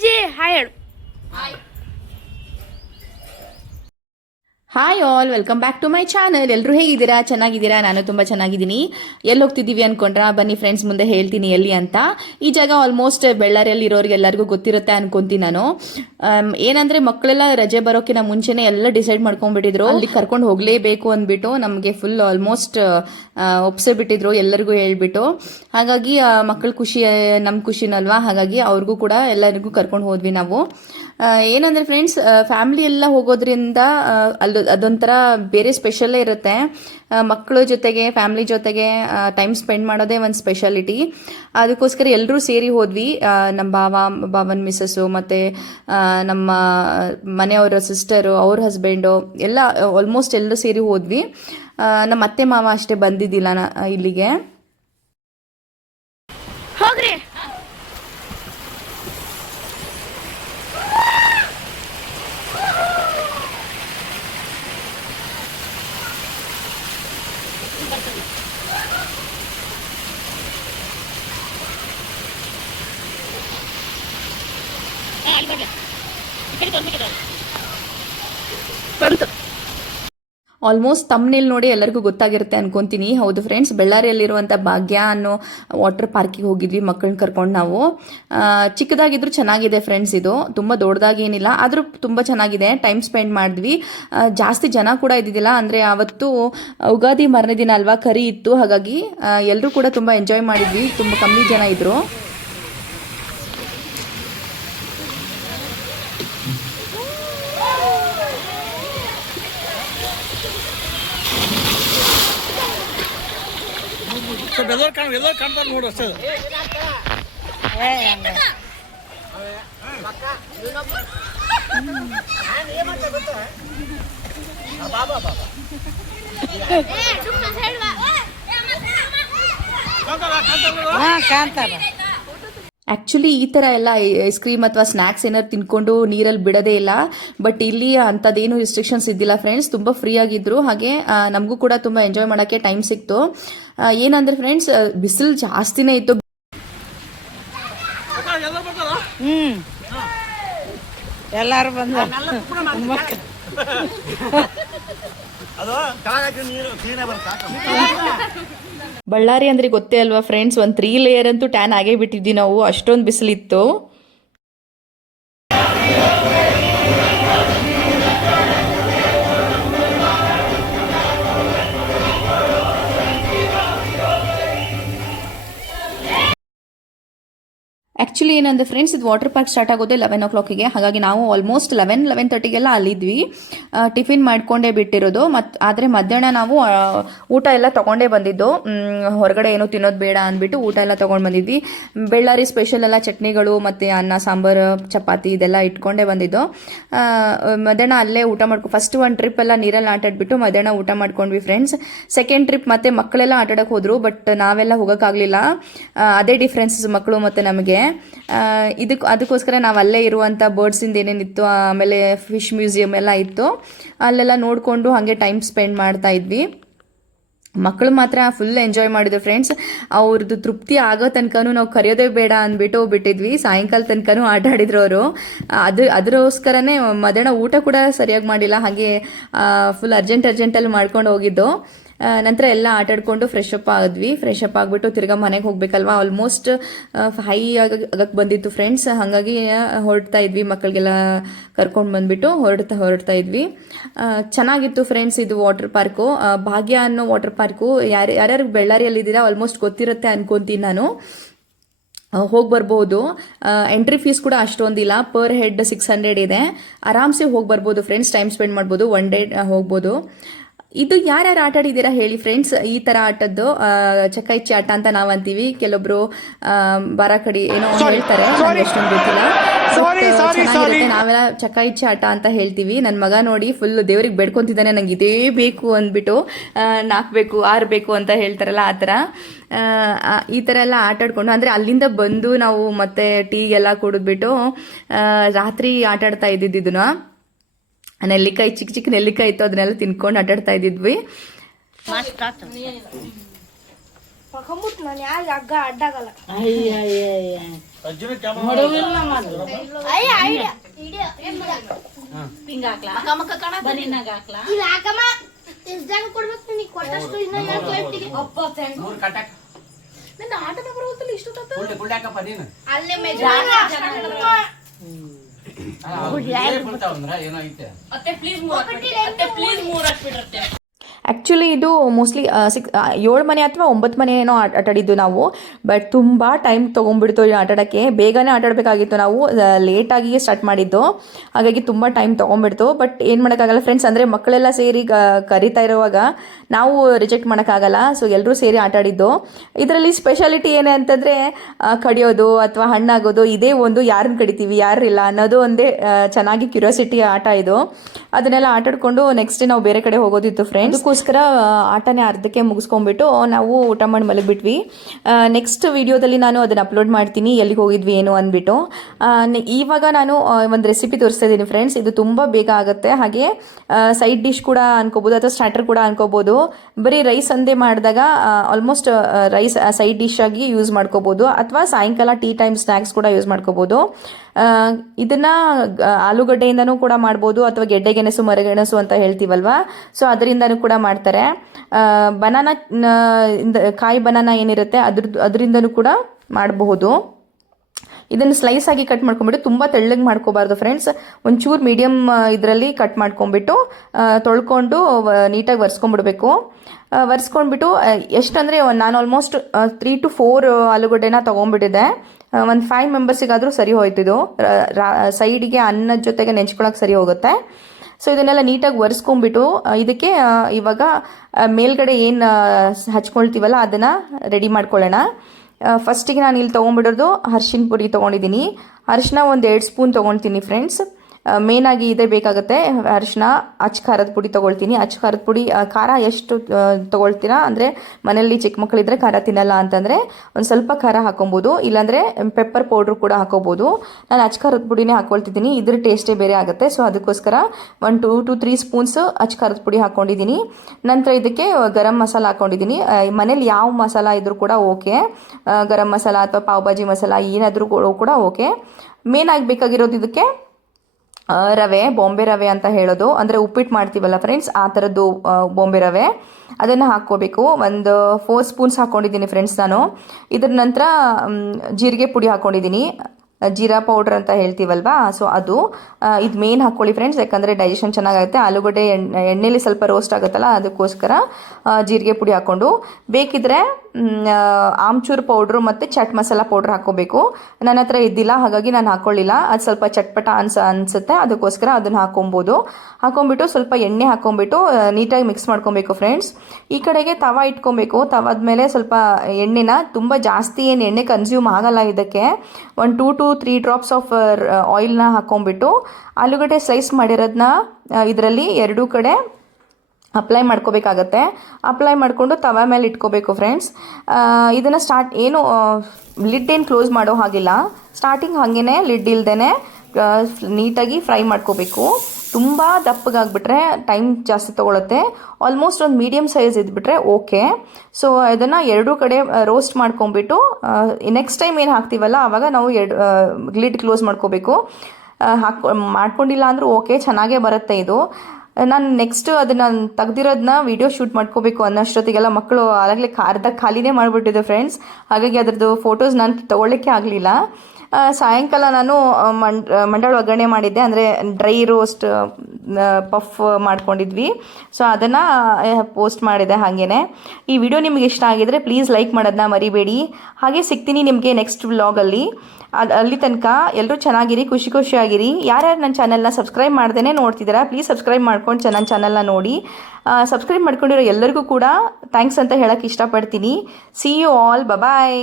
ಅಜ್ಜಿ ಹಾಯ್ ಹೇಳು. Hi all, welcome back to my channel. ಎಲ್ಲರೂ ಹೇಗಿದ್ದೀರಾ? ಚೆನ್ನಾಗಿದ್ದೀರಾ? ನಾನು ತುಂಬ ಚೆನ್ನಾಗಿದ್ದೀನಿ. ಎಲ್ಲಿ ಹೋಗ್ತಿದ್ದೀವಿ ಅನ್ಕೊಂಡ್ರಾ? ಬನ್ನಿ ಫ್ರೆಂಡ್ಸ್, ಮುಂದೆ ಹೇಳ್ತೀನಿ ಎಲ್ಲಿ ಅಂತ. ಈ ಜಾಗ ಆಲ್ಮೋಸ್ಟ್ ಬೆಳ್ಳಾರಿಯಲ್ಲಿ ಇರೋರಿಗೆ ಎಲ್ಲರಿಗೂ ಗೊತ್ತಿರುತ್ತೆ ಅನ್ಕೊಂತೀನಿ ನಾನು. ಏನಂದ್ರೆ ಮಕ್ಕಳೆಲ್ಲ ರಜೆ ಬರೋಕ್ಕಿಂತ ಮುಂಚೆನೆ ಎಲ್ಲ ಡಿಸೈಡ್ ಮಾಡ್ಕೊಂಡ್ಬಿಟ್ಟಿದ್ರು, ಅಲ್ಲಿ ಕರ್ಕೊಂಡು ಹೋಗಲೇಬೇಕು ಅಂದ್ಬಿಟ್ಟು ನಮಗೆ ಫುಲ್ ಆಲ್ಮೋಸ್ಟ್ ಒಪ್ಸೇ ಬಿಟ್ಟಿದ್ರು, ಎಲ್ಲರಿಗೂ ಹೇಳ್ಬಿಟ್ಟು. ಹಾಗಾಗಿ ಮಕ್ಕಳ ಖುಷಿ ನಮ್ಮ ಖುಷಿನಲ್ವಾ, ಹಾಗಾಗಿ ಅವ್ರಿಗೂ ಕೂಡ ಎಲ್ಲರಿಗೂ ಕರ್ಕೊಂಡು ಹೋದ್ವಿ ನಾವು. ಏನಂದ್ರೆ ಫ್ರೆಂಡ್ಸ್, ಫ್ಯಾಮಿಲಿ ಎಲ್ಲ ಹೋಗೋದ್ರಿಂದ ಅದೊಂಥರ ಬೇರೆ ಸ್ಪೆಷಲ್ಲೇ ಇರುತ್ತೆ. ಮಕ್ಕಳ ಜೊತೆಗೆ ಫ್ಯಾಮಿಲಿ ಜೊತೆಗೆ ಟೈಮ್ ಸ್ಪೆಂಡ್ ಮಾಡೋದೇ ಒಂದು ಸ್ಪೆಷಾಲಿಟಿ. ಅದಕ್ಕೋಸ್ಕರ ಎಲ್ಲರೂ ಸೇರಿ ಹೋದ್ವಿ. ನಮ್ಮ ಭಾವನ ಮಿಸ್ಸಸ್ಸು ಮತ್ತು ನಮ್ಮ ಮನೆಯವರ ಸಿಸ್ಟರು, ಅವ್ರ ಹಸ್ಬೆಂಡು ಎಲ್ಲ ಆಲ್ಮೋಸ್ಟ್ ಎಲ್ಲರೂ ಸೇರಿ ಹೋದ್ವಿ. ನಮ್ಮ ಅತ್ತೆ ಮಾವ ಅಷ್ಟೇ ಬಂದಿದ್ದಿಲ್ಲ ಇಲ್ಲಿಗೆ. ಹೋಗ್ರಿ. ಆಲ್ಮೋಸ್ಟ್ ತಮ್ಮನೇಲಿ ನೋಡಿ ಎಲ್ಲರಿಗೂ ಗೊತ್ತಾಗಿರುತ್ತೆ ಅನ್ಕೊಂತೀನಿ. ಹೌದು ಫ್ರೆಂಡ್ಸ್, ಬೆಳ್ಳಾರಿಯಲ್ಲಿರುವಂಥ ಭಾಗ್ಯ ಅನ್ನೋ ವಾಟರ್ ಪಾರ್ಕಿಗೆ ಹೋಗಿದ್ವಿ ಮಕ್ಕಳನ್ನ ಕರ್ಕೊಂಡು ನಾವು. ಚಿಕ್ಕದಾಗಿದ್ರು ಚೆನ್ನಾಗಿದೆ ಫ್ರೆಂಡ್ಸ್, ಇದು ತುಂಬ ದೊಡ್ಡದಾಗಿ ಏನಿಲ್ಲ, ಆದರೂ ತುಂಬ ಚೆನ್ನಾಗಿದೆ. ಟೈಮ್ ಸ್ಪೆಂಡ್ ಮಾಡಿದ್ವಿ. ಜಾಸ್ತಿ ಜನ ಕೂಡ ಇದ್ದಿದ್ದಿಲ್ಲ, ಅಂದರೆ ಅವತ್ತು ಯುಗಾದಿ ಮರನೇ ದಿನ ಅಲ್ವಾ, ಕರಿ ಇತ್ತು. ಹಾಗಾಗಿ ಎಲ್ಲರೂ ಕೂಡ ತುಂಬ ಎಂಜಾಯ್ ಮಾಡಿದ್ವಿ. ತುಂಬ ಕಮ್ಮಿ ಜನ ಇದ್ರು. ಕಾಣ್ತಾರೆ ನೋಡು ಅಷ್ಟೇ. ಆ್ಯಕ್ಚುಲಿ ಈ ಥರ ಎಲ್ಲ ಐಸ್ ಕ್ರೀಮ್ ಅಥವಾ ಸ್ನ್ಯಾಕ್ಸ್ ಏನಾದ್ರು ತಿನ್ಕೊಂಡು ನೀರಲ್ಲಿ ಬಿಡೋದೇ ಇಲ್ಲ. ಬಟ್ ಇಲ್ಲಿ ಅಂಥದ್ದೇನು ರಿಸ್ಟ್ರಿಕ್ಷನ್ಸ್ ಇದ್ದಿಲ್ಲ ಫ್ರೆಂಡ್ಸ್, ತುಂಬ ಫ್ರೀ ಆಗಿದ್ರು. ಹಾಗೆ ನಮಗೂ ಕೂಡ ತುಂಬ ಎಂಜಾಯ್ ಮಾಡೋಕ್ಕೆ ಟೈಮ್ ಸಿಕ್ತು. ಏನಂದ್ರೆ ಫ್ರೆಂಡ್ಸ್, ಬಿಸಿಲು ಜಾಸ್ತಿನೇ ಇತ್ತು. ಎಲ್ಲರೂ ಬಂದ ಬಳ್ಳಾರಿ ಅಂದ್ರೆ ಗೊತ್ತೇ ಅಲ್ವಾ ಫ್ರೆಂಡ್ಸ್, ಒಂದು 3 ಲೇಯರ್ ಅಂತೂ ಟ್ಯಾನ್ ಆಗೇ ಬಿಟ್ಟಿದ್ವಿ ನಾವು, ಅಷ್ಟೊಂದು ಬಿಸಿಲಿತ್ತು. ಆ್ಯಕ್ಚುಲಿ ಏನಂದರೆ ಫ್ರೆಂಡ್ಸ್, ಇದು ವಾಟರ್ ಪಾರ್ಕ್ ಸ್ಟಾರ್ಟ್ ಆಗೋದೇ 11 o'clock. ಹಾಗಾಗಿ ನಾವು ಆಲ್ಮೋಸ್ಟ್ 11:30 ಅಲ್ಲಿದ್ವಿ. ಟಿಫಿನ್ ಮಾಡ್ಕೊಂಡೇ ಬಿಟ್ಟಿರೋದು. ಆದರೆ ಮಧ್ಯಾಹ್ನ ನಾವು ಊಟ ಎಲ್ಲ ತೊಗೊಂಡೇ ಬಂದಿದ್ದು. ಹೊರಗಡೆ ಏನೂ ತಿನ್ನೋದು ಬೇಡ ಅಂದ್ಬಿಟ್ಟು ಊಟ ಎಲ್ಲ ತೊಗೊಂಡು ಬಂದಿದ್ವಿ. ಬೆಳ್ಳಾರಿ ಸ್ಪೆಷಲ್ ಎಲ್ಲ ಚಟ್ನಿಗಳು ಮತ್ತು ಅನ್ನ ಸಾಂಬಾರು ಚಪಾತಿ ಇದೆಲ್ಲ ಇಟ್ಕೊಂಡೇ ಬಂದಿದ್ದು. ಮಧ್ಯಾಹ್ನ ಅಲ್ಲೇ ಊಟ ಫಸ್ಟ್ ಒಂದು ಟ್ರಿಪ್ ಎಲ್ಲ ನೀರಲ್ಲಿ ಆಟಾಡ್ಬಿಟ್ಟು ಮಧ್ಯಾಹ್ನ ಊಟ ಮಾಡ್ಕೊಂಡ್ವಿ ಫ್ರೆಂಡ್ಸ್. ಸೆಕೆಂಡ್ ಟ್ರಿಪ್ ಮತ್ತೆ ಮಕ್ಕಳೆಲ್ಲ ಆಟಾಡಕ್ಕೆ ಹೋದ್ರು, ಬಟ್ ನಾವೆಲ್ಲ ಹೋಗೋಕ್ಕಾಗಲಿಲ್ಲ. ಅದೇ ಡಿಫ್ರೆನ್ಸಸ್ ಮಕ್ಕಳು ಮತ್ತು ನಮಗೆ. ಅದಕ್ಕೋಸ್ಕರ ನಾವು ಅಲ್ಲೇ ಇರುವಂಥ ಬರ್ಡ್ಸಿಂದ ಏನೇನಿತ್ತು, ಆಮೇಲೆ ಫಿಶ್ ಮ್ಯೂಸಿಯಂ ಎಲ್ಲ ಇತ್ತು, ಅಲ್ಲೆಲ್ಲ ನೋಡಿಕೊಂಡು ಹಾಗೆ ಟೈಮ್ ಸ್ಪೆಂಡ್ ಮಾಡ್ತಾ ಇದ್ವಿ. ಮಕ್ಕಳು ಮಾತ್ರ ಫುಲ್ ಎಂಜಾಯ್ ಮಾಡಿದ್ರು ಫ್ರೆಂಡ್ಸ್. ಅವ್ರದ್ದು ತೃಪ್ತಿ ಆಗೋ ತನಕನೂ ನಾವು ಕರೆಯೋದೇ ಬೇಡ ಅಂದ್ಬಿಟ್ಟು ಬಿಟ್ಟಿದ್ವಿ. ಸಾಯಂಕಾಲ ತನಕನೂ ಆಟ ಆಡಿದ್ರು ಅವರು. ಅದಕ್ಕೋಸ್ಕರನೇ ಮಧ್ಯಾಹ್ನ ಊಟ ಕೂಡ ಸರಿಯಾಗಿ ಮಾಡಿಲ್ಲ, ಹಾಗೆ ಫುಲ್ ಅರ್ಜೆಂಟಲ್ಲಿ ಮಾಡ್ಕೊಂಡು ಹೋಗಿದ್ದು. ನಂತರ ಎಲ್ಲ ಆಟಾಡ್ಕೊಂಡು ಫ್ರೆಶ್ ಅಪ್ ಆಗಿಬಿಟ್ಟು ತಿರ್ಗಾ ಮನೆಗೆ ಹೋಗ್ಬೇಕಲ್ವಾ. ಆಲ್ಮೋಸ್ಟ್ ಹೈ ಆಗಕ್ಕೆ ಬಂದಿತ್ತು ಫ್ರೆಂಡ್ಸ್. ಹಾಗಾಗಿ ಹೊರಡ್ತಾ ಇದ್ವಿ, ಮಕ್ಕಳಿಗೆಲ್ಲ ಕರ್ಕೊಂಡು ಬಂದುಬಿಟ್ಟು ಹೊರಡ್ತಾ ಇದ್ವಿ. ಚೆನ್ನಾಗಿತ್ತು ಫ್ರೆಂಡ್ಸ್ ಇದು ವಾಟರ್ ಪಾರ್ಕು. ಭಾಗ್ಯ ಅನ್ನೋ ವಾಟರ್ ಪಾರ್ಕು ಯಾರ್ಯಾರು ಬೆಳ್ಳಾರಿಯಲ್ಲಿದ್ದೀರಾ ಆಲ್ಮೋಸ್ಟ್ ಗೊತ್ತಿರುತ್ತೆ ಅನ್ಕೊಂತೀನಿ ನಾನು. ಹೋಗಿ ಬರ್ಬೋದು. ಎಂಟ್ರಿ ಫೀಸ್ ಕೂಡ ಅಷ್ಟೊಂದಿಲ್ಲ, ಪರ್ ಹೆಡ್ 600 ಇದೆ. ಆರಾಮ್ಸೆ ಹೋಗಿ ಬರ್ಬೋದು ಫ್ರೆಂಡ್ಸ್, ಟೈಮ್ ಸ್ಪೆಂಡ್ ಮಾಡ್ಬೋದು, 1 day ಹೋಗ್ಬೋದು. ಇದು ಯಾರ್ಯಾರು ಆಟ ಆಡಿದ್ದೀರಾ ಹೇಳಿ ಫ್ರೆಂಡ್ಸ್. ಈ ಥರ ಆಟದ್ದು ಚಕ್ಕಾಯಿಚ್ಚಿ ಆಟ ಅಂತ ನಾವು ಅಂತೀವಿ, ಕೆಲವೊಬ್ರು ಬಾರ ಕಡಿ ಏನೋ ಹೇಳ್ತಾರೆ, ನನಗೆ ಅಷ್ಟೊಂದು ಗೊತ್ತಿಲ್ಲ. ಚೆನ್ನಾಗಿರುತ್ತೆ. ನಾವೆಲ್ಲ ಚಕ್ಕಾಯಿಚ್ಚಿ ಆಟ ಅಂತ ಹೇಳ್ತೀವಿ. ನನ್ನ ಮಗ ನೋಡಿ ಫುಲ್ ದೇವ್ರಿಗೆ ಬೇಡ್ಕೊಂತಿದ್ದಾನೆ, ನಂಗೆ ಇದೇ ಬೇಕು ಅಂದ್ಬಿಟ್ಟು, 4 ಬೇಕು 6 ಬೇಕು ಅಂತ ಹೇಳ್ತಾರಲ್ಲ ಆ ಥರ. ಈ ಥರ ಎಲ್ಲ ಆಟ ಆಡ್ಕೊಂಡು, ಅಂದರೆ ಅಲ್ಲಿಂದ ಬಂದು ನಾವು ಮತ್ತೆ ಟೀಗೆಲ್ಲ ಕುಡಿದ್ಬಿಟ್ಟು ರಾತ್ರಿ ಆಟ ಆಡ್ತಾ ಇದ್ದಿದ್ದನ್ನ. ನೆಲ್ಲಿಕಾಯಿ ಚಿಕ್ಕ ನೆಲ್ಲಿಕಾಯಿ ಇತ್ತು, ಅದನ್ನೆಲ್ಲ ತಿನ್ಕೊಂಡು ಆಟಾಡ್ತಾ ಇದ್ದಿದ್ವಿ. ಪಕೊಂಬಿಟ್ಟು ನಾನು ಯಾರು ಹಗ್ಗ ಅಡ್ಡಾಗಲ್ಲ ಅಜ್ಜಿನ ಕ್ಯಾಮರಾ ಹೊಡವಿಲ್ಲ ಮಾಡು ಇಲ್ಲ ಹಾಕಮ್ಮ ಎಷ್ಟು ಜಾಗ ಕೊಡ್ಬೇಕು ನೀ ಕೊಟ್ಟಷ್ಟು ಇನ್ನ ಯಾರು ಕೇಳ್ತೀವಿ ನನ್ನ ಆಟದ ಬರುತ್ತಲ್ಲ ಇಷ್ಟು ಅಲ್ಲೇ ಆ್ಯಕ್ಚುಲಿ ಇದು ಮೋಸ್ಟ್ಲಿ 7 ಮನೆ ಅಥವಾ 9 ಮನೆ ಏನೋ ಆಟಾಡಿದ್ದು ನಾವು. ಬಟ್ ತುಂಬ ಟೈಮ್ ತೊಗೊಂಡ್ಬಿಡ್ತು ಆಟಾಡೋಕ್ಕೆ. ಬೇಗನೆ ಆಟಾಡಬೇಕಾಗಿತ್ತು, ನಾವು ಲೇಟಾಗಿ ಸ್ಟಾರ್ಟ್ ಮಾಡಿದ್ದು, ಹಾಗಾಗಿ ತುಂಬ ಟೈಮ್ ತೊಗೊಂಡ್ಬಿಡ್ತು. ಬಟ್ ಏನು ಮಾಡೋಕ್ಕಾಗಲ್ಲ ಫ್ರೆಂಡ್ಸ್, ಅಂದರೆ ಮಕ್ಕಳೆಲ್ಲ ಸೇರಿ ಕರಿತಾ ಇರುವಾಗ ನಾವು ರಿಜೆಕ್ಟ್ ಮಾಡೋಕ್ಕಾಗಲ್ಲ. ಸೊ ಎಲ್ಲರೂ ಸೇರಿ ಆಟಾಡಿದ್ದು. ಇದರಲ್ಲಿ ಸ್ಪೆಷಾಲಿಟಿ ಏನೇ ಅಂತಂದರೆ ಕಡಿಯೋದು ಅಥವಾ ಹಣ್ಣಾಗೋದು, ಇದೇ ಒಂದು ಯಾರನ್ನ ಕಡಿತೀವಿ ಯಾರಿಲ್ಲ ಅನ್ನೋದು ಒಂದೇ ಚೆನ್ನಾಗಿ ಕ್ಯೂರಿಯಾಸಿಟಿ ಆಟ ಇದು. ಅದನ್ನೆಲ್ಲ ಆಟಾಡಿಕೊಂಡು ನೆಕ್ಸ್ಟ್ ನಾವು ಬೇರೆ ಕಡೆ ಹೋಗೋದಿತ್ತು ಫ್ರೆಂಡ್ಸ್. ಅದಕ್ಕೋಸ್ಕರ ಆಟನೇ ಅರ್ಧಕ್ಕೆ ಮುಗಿಸ್ಕೊಂಡ್ಬಿಟ್ಟು ನಾವು ಊಟ ಮಾಡಿ ಮಲಗಿಬಿಟ್ವಿ. ನೆಕ್ಸ್ಟ್ ವಿಡಿಯೋದಲ್ಲಿ ನಾನು ಅದನ್ನು ಅಪ್ಲೋಡ್ ಮಾಡ್ತೀನಿ, ಎಲ್ಲಿಗೆ ಹೋಗಿದ್ವಿ ಏನು ಅಂದ್ಬಿಟ್ಟು. ಇವಾಗ ನಾನು ಒಂದು ರೆಸಿಪಿ ತೋರಿಸ್ತಾ ಇದ್ದೀನಿ ಫ್ರೆಂಡ್ಸ್. ಇದು ತುಂಬ ಬೇಗ ಆಗುತ್ತೆ, ಹಾಗೆ ಸೈಡ್ ಡಿಶ್ ಕೂಡ ಅನ್ಕೋಬೋದು ಅಥವಾ ಸ್ಟಾರ್ಟರ್ ಕೂಡ ಅನ್ಕೋಬೋದು. ಬರೀ ರೈಸ್ ಒಂದೇ ಮಾಡಿದಾಗ ಆಲ್ಮೋಸ್ಟ್ ರೈಸ್ ಸೈಡ್ ಡಿಶ್ ಆಗಿ ಯೂಸ್ ಮಾಡ್ಕೋಬೋದು, ಅಥವಾ ಸಾಯಂಕಾಲ ಟೀ ಟೈಮ್ ಸ್ನ್ಯಾಕ್ಸ್ ಕೂಡ ಯೂಸ್ ಮಾಡ್ಕೋಬೋದು. ಇದನ್ನು ಆಲೂಗಡ್ಡೆಯಿಂದನೂ ಕೂಡ ಮಾಡ್ಬೋದು, ಅಥವಾ ಗೆಡ್ಡೆಗೆಣಸು ಮರಗೆಣಸು ಅಂತ ಹೇಳ್ತೀವಲ್ವಾ, ಸೊ ಅದರಿಂದನೂ ಕೂಡ ಮಾಡ್ತಾರೆ. ಬನಾನಾ ಕಾಯಿ ಬನಾನಾ ಏನಿರುತ್ತೆ ಅದರಿಂದನೂ ಕೂಡ ಮಾಡಬಹುದು. ಇದನ್ನು ಸ್ಲೈಸ್ ಆಗಿ ಕಟ್ ಮಾಡ್ಕೊಂಡ್ಬಿಟ್ಟು ತುಂಬ ತೆಳ್ಳಗೆ ಮಾಡ್ಕೋಬಾರ್ದು ಫ್ರೆಂಡ್ಸ್. ಒಂಚೂರು ಮೀಡಿಯಮ್ ಇದರಲ್ಲಿ ಕಟ್ ಮಾಡ್ಕೊಂಡ್ಬಿಟ್ಟು ತೊಳ್ಕೊಂಡು ನೀಟಾಗಿ ಒರೆಸ್ಕೊಂಡ್ಬಿಡ್ಬೇಕು. ಒರೆಸ್ಕೊಂಡ್ಬಿಟ್ಟು ಎಷ್ಟಂದರೆ ನಾನು ಆಲ್ಮೋಸ್ಟ್ 3 to 4 ಆಲೂಗಡ್ಡೆನ ತೊಗೊಂಡ್ಬಿಟ್ಟಿದ್ದೆ. ಒಂದು 5 ಮೆಂಬರ್ಸಿಗಾದರೂ ಸರಿ ಹೋಯ್ತಿದ್ದು. ಸೈಡಿಗೆ ಅನ್ನದ ಜೊತೆಗೆ ನೆಂಚ್ಕೊಳಕ್ಕೆ ಸರಿ ಹೋಗುತ್ತೆ. ಸೊ ಇದನ್ನೆಲ್ಲ ನೀಟಾಗಿ ಒರೆಸ್ಕೊಂಡ್ಬಿಟ್ಟು ಇದಕ್ಕೆ ಇವಾಗ ಮೇಲ್ಗಡೆ ಏನು ಹಚ್ಕೊಳ್ತೀವಲ್ಲ ಅದನ್ನು ರೆಡಿ ಮಾಡ್ಕೊಳ್ಳೋಣ. ಫಸ್ಟಿಗೆ ನಾನು ಇಲ್ಲಿ ತೊಗೊಂಡ್ಬಿಡೋದು ಅರಿಶಿನ ಪುಡಿ ತೊಗೊಂಡಿದ್ದೀನಿ. ಅರಿಶಿನ ಒಂದು 2 ಸ್ಪೂನ್ ತೊಗೊಳ್ತೀನಿ ಫ್ರೆಂಡ್ಸ್. ಮೇನಾಗಿ ಇದೇ ಬೇಕಾಗುತ್ತೆ. ಅರಿಶಿನ, ಅಚ್ಚ ಖಾರದ ಪುಡಿ ತೊಗೊಳ್ತೀನಿ. ಅಚ್ಚ ಖಾರದ ಪುಡಿ ಖಾರ ಎಷ್ಟು ತೊಗೊಳ್ತೀರಾ ಅಂದರೆ, ಮನೆಯಲ್ಲಿ ಚಿಕ್ಕ ಮಕ್ಕಳಿದ್ರೆ ಖಾರ ತಿನ್ನಲ್ಲ ಅಂತಂದರೆ ಒಂದು ಸ್ವಲ್ಪ ಖಾರ ಹಾಕೊಬೋದು, ಇಲ್ಲಾಂದರೆ ಪೆಪ್ಪರ್ ಪೌಡ್ರು ಕೂಡ ಹಾಕೋಬೋದು. ನಾನು ಅಚ್ಚ ಖಾರದ ಪುಡಿನೇ ಹಾಕ್ಕೊಳ್ತಿದ್ದೀನಿ, ಇದ್ರ ಟೇಸ್ಟೇ ಬೇರೆ ಆಗುತ್ತೆ. ಸೊ ಅದಕ್ಕೋಸ್ಕರ 1 to 3 ಸ್ಪೂನ್ಸ್ ಅಚ್ಚ ಖಾರದ ಪುಡಿ ಹಾಕ್ಕೊಂಡಿದ್ದೀನಿ. ನಂತರ ಇದಕ್ಕೆ ಗರಂ ಮಸಾಲ ಹಾಕ್ಕೊಂಡಿದ್ದೀನಿ. ಮನೇಲಿ ಯಾವ ಮಸಾಲ ಇದ್ರೂ ಕೂಡ ಓಕೆ, ಗರಂ ಮಸಾಲ ಅಥವಾ ಪಾವ್ ಭಾಜಿ ಮಸಾಲ ಏನಾದರೂ ಕೂಡ ಓಕೆ. ಮೇನಾಗಿ ಬೇಕಾಗಿರೋದು ಇದಕ್ಕೆ ರವೆ, ಬಾಂಬೆ ರವೆ ಅಂತ ಹೇಳೋದು, ಅಂದರೆ ಉಪ್ಪಿಟ್ಟು ಮಾಡ್ತೀವಲ್ಲ ಫ್ರೆಂಡ್ಸ್, ಆ ಥರದ್ದು ಬಾಂಬೆ ರವೆ, ಅದನ್ನು ಹಾಕ್ಕೋಬೇಕು. ಒಂದು 4 ಸ್ಪೂನ್ಸ್ ಹಾಕ್ಕೊಂಡಿದ್ದೀನಿ ಫ್ರೆಂಡ್ಸ್ ನಾನು. ಇದ್ರ ನಂತರ ಜೀರಿಗೆ ಪುಡಿ ಹಾಕ್ಕೊಂಡಿದ್ದೀನಿ, ಜೀರಾ ಪೌಡ್ರ್ ಅಂತ ಹೇಳ್ತೀವಲ್ವಾ, ಸೊ ಅದು. ಇದು ಮೇನ್ ಹಾಕ್ಕೊಳ್ಳಿ ಫ್ರೆಂಡ್ಸ್, ಯಾಕಂದರೆ ಡೈಜೆಷನ್ ಚೆನ್ನಾಗಾಗುತ್ತೆ. ಆಲೂಗಡ್ಡೆ ಎಣ್ಣೆಲಿ ಸ್ವಲ್ಪ ರೋಸ್ಟ್ ಆಗುತ್ತಲ್ಲ, ಅದಕ್ಕೋಸ್ಕರ ಜೀರಿಗೆ ಪುಡಿ ಹಾಕ್ಕೊಂಡು, ಬೇಕಿದ್ರೆ ಆಮ್ಚೂರು ಪೌಡ್ರು ಮತ್ತು ಚಾಟ್ ಮಸಾಲ ಪೌಡ್ರ್ ಹಾಕ್ಕೋಬೇಕು. ನನ್ನ ಹತ್ರ ಇದ್ದಿಲ್ಲ, ಹಾಗಾಗಿ ನಾನು ಹಾಕ್ಕೊಳ್ಳಿಲ್ಲ. ಅದು ಸ್ವಲ್ಪ ಚಟ್ಪಟ ಅನಿಸುತ್ತೆ, ಅದಕ್ಕೋಸ್ಕರ ಅದನ್ನು ಹಾಕ್ಕೊಬೋದು. ಹಾಕ್ಕೊಂಬಿಟ್ಟು ಸ್ವಲ್ಪ ಎಣ್ಣೆ ಹಾಕ್ಕೊಂಬಿಟ್ಟು ನೀಟಾಗಿ ಮಿಕ್ಸ್ ಮಾಡ್ಕೊಬೇಕು ಫ್ರೆಂಡ್ಸ್. ಈ ಕಡೆಗೆ ತವ ಇಟ್ಕೊಬೇಕು. ತವಾದ ಮೇಲೆ ಸ್ವಲ್ಪ ಎಣ್ಣೆನ, ತುಂಬ ಜಾಸ್ತಿ ಏನು ಎಣ್ಣೆ ಕನ್ಸ್ಯೂಮ್ ಆಗಲ್ಲ ಇದಕ್ಕೆ, 1 to 3 ಡ್ರಾಪ್ಸ್ ಆಫ್ ಆಯಿಲ್ನ ಹಾಕ್ಕೊಂಬಿಟ್ಟು ಆಲೂಗಡ್ಡೆ ಸ್ಲೈಸ್ ಮಾಡಿರೋದನ್ನ ಇದರಲ್ಲಿ 2 ಕಡೆ ಅಪ್ಲೈ ಮಾಡ್ಕೋಬೇಕಾಗತ್ತೆ. ಅಪ್ಲೈ ಮಾಡಿಕೊಂಡು ತವ ಮೇಲೆ ಇಟ್ಕೋಬೇಕು ಫ್ರೆಂಡ್ಸ್. ಇದನ್ನು ಲಿಡ್ ಏನು ಕ್ಲೋಸ್ ಮಾಡೋ ಹಾಗಿಲ್ಲ, ಸ್ಟಾರ್ಟಿಂಗ್ ಹಾಗೇ ಲಿಡ್ ಇಲ್ದೇ ನೀಟಾಗಿ ಫ್ರೈ ಮಾಡ್ಕೋಬೇಕು. ತುಂಬ ದಪ್ಪಗಾಗ್ಬಿಟ್ರೆ ಟೈಮ್ ಜಾಸ್ತಿ ತೊಗೊಳುತ್ತೆ. ಆಲ್ಮೋಸ್ಟ್ ಒಂದು ಮೀಡಿಯಮ್ ಸೈಜ್ ಇದ್ಬಿಟ್ರೆ ಓಕೆ. ಸೊ ಇದನ್ನು 2 ಕಡೆ ರೋಸ್ಟ್ ಮಾಡ್ಕೊಂಬಿಟ್ಟು ನೆಕ್ಸ್ಟ್ ಟೈಮ್ ಏನು ಹಾಕ್ತೀವಲ್ಲ ಆವಾಗ ನಾವು ಲಿಡ್ ಕ್ಲೋಸ್ ಮಾಡ್ಕೋಬೇಕು. ಮಾಡ್ಕೊಂಡಿಲ್ಲ ಅಂದರೂ ಓಕೆ, ಚೆನ್ನಾಗೇ ಬರುತ್ತೆ ಇದು. ನಾನು ನೆಕ್ಸ್ಟ್ ಅದನ್ನು ತೆಗ್ದಿರೋದನ್ನ ವಿಡಿಯೋ ಶೂಟ್ ಮಾಡ್ಕೋಬೇಕು ಅನ್ನೋಷ್ಟೊತ್ತಿಗೆಲ್ಲ ಮಕ್ಕಳು ಆಗಲೇ ಅರ್ಧ ಖಾಲಿನೇ ಮಾಡಿಬಿಟ್ಟಿದೆ ಫ್ರೆಂಡ್ಸ್. ಹಾಗಾಗಿ ಅದರದ್ದು ಫೋಟೋಸ್ ನಾನು ತೊಗೊಳ್ಳಿಕ್ಕೆ ಆಗಲಿಲ್ಲ. ಸಾಯಂಕಾಲ ನಾನು ಮಂಡಾಳು ಒಗ್ಗರಣೆ ಮಾಡಿದ್ದೆ, ಅಂದರೆ ಡ್ರೈ ರೋಸ್ಟ್ ಪಫ್ ಮಾಡ್ಕೊಂಡಿದ್ವಿ. ಸೊ ಅದನ್ನು ಪೋಸ್ಟ್ ಮಾಡಿದೆ ಹಾಗೇ. ಈ ವಿಡಿಯೋ ನಿಮಗೆ ಇಷ್ಟ ಆಗಿದರೆ ಪ್ಲೀಸ್ ಲೈಕ್ ಮಾಡೋದನ್ನ ಮರಿಬೇಡಿ. ಹಾಗೆ ಸಿಗ್ತೀನಿ ನಿಮಗೆ ನೆಕ್ಸ್ಟ್ ವ್ಲಾಗಲ್ಲಿ. ಅಲ್ಲಿ ತನಕ ಎಲ್ಲರೂ ಚೆನ್ನಾಗಿರಿ, ಖುಷಿಯಾಗಿರಿ. ಯಾರ್ಯಾರು ನನ್ನ ಚಾನಲ್ನ ಸಬ್ಸ್ಕ್ರೈಬ್ ಮಾಡ್ದೇ ನೋಡ್ತಿದ್ದೀರಾ, ಪ್ಲೀಸ್ ಸಬ್ಸ್ಕ್ರೈಬ್ ಮಾಡ್ಕೊಂಡು ನನ್ನ ಚಾನಲ್ನ ನೋಡಿ. ಸಬ್ಸ್ಕ್ರೈಬ್ ಮಾಡ್ಕೊಂಡಿರೋ ಎಲ್ಲರಿಗೂ ಕೂಡ ಥ್ಯಾಂಕ್ಸ್ ಅಂತ ಹೇಳೋಕ್ಕೆ ಇಷ್ಟಪಡ್ತೀನಿ. See you all, bye.